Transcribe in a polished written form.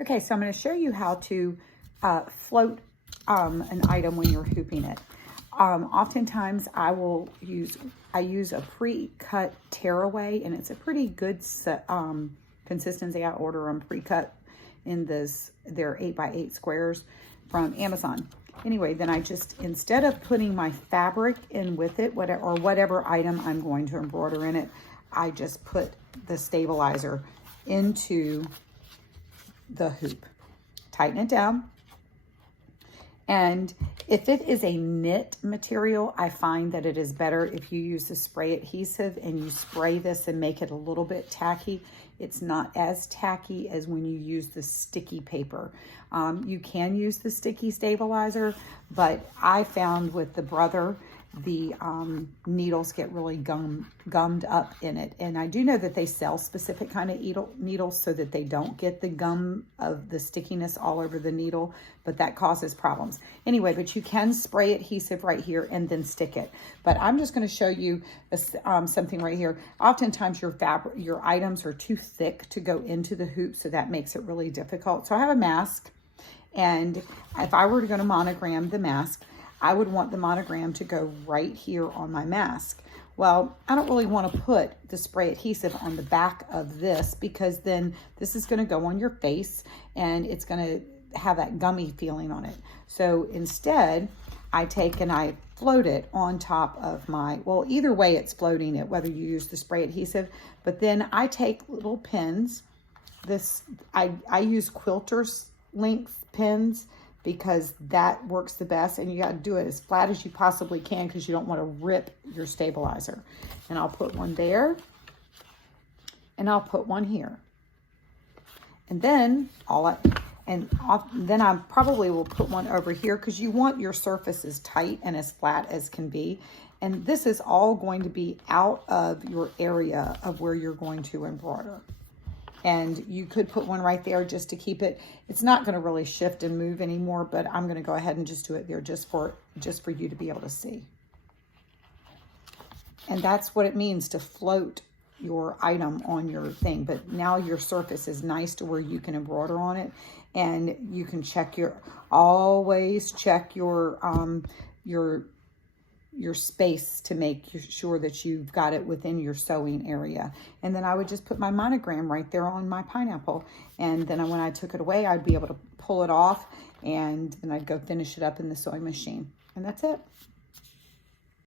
Okay, so I'm going to show you how to float an item when you're hooping it. Oftentimes I use a pre-cut tearaway, and it's a pretty good consistency. I order them pre-cut in they're 8x8 squares from Amazon. Anyway, then I just, instead of putting my fabric in with it, whatever item I'm going to embroider in it, I just put the stabilizer into the hoop. Tighten it down. And if it is a knit material, I find that it is better if you use the spray adhesive and you spray this and make it a little bit tacky. It's not as tacky as when you use the sticky paper. You can use the sticky stabilizer, but I found with the Brother, the needles get really gummed up in it. And I do know that they sell specific kind of needles so that they don't get the gum of the stickiness all over the needle, but that causes problems. Anyway, but you can spray adhesive right here and then stick it. But I'm just going to show you something right here. Oftentimes your items are too thick to go into the hoop, so that makes it really difficult. So I have a mask, and if I were to go to monogram the mask, I would want the monogram to go right here on my mask. Well, I don't really want to put the spray adhesive on the back of this, because then this is going to go on your face and it's going to have that gummy feeling on it. So instead, I take and I float it on top of well, either way it's floating it, whether you use the spray adhesive, but then I take little pins. I use quilter's length pins, because that works the best, and you got to do it as flat as you possibly can because you don't want to rip your stabilizer. And I'll put one there, and I'll put one here, and then then I probably will put one over here, because you want your surface as tight and as flat as can be. And this is all going to be out of your area of where you're going to embroider. And you could put one right there just to keep it. It's not going to really shift and move anymore, but I'm going to go ahead and just do it there just for you to be able to see. And that's what it means to float your item on your thing. But now your surface is nice to where you can embroider on it, and you can always check your space to make sure that you've got it within your sewing area. And then I would just put my monogram right there on my pineapple. And then when I took it away, I'd be able to pull it off, and then I'd go finish it up in the sewing machine. And that's it.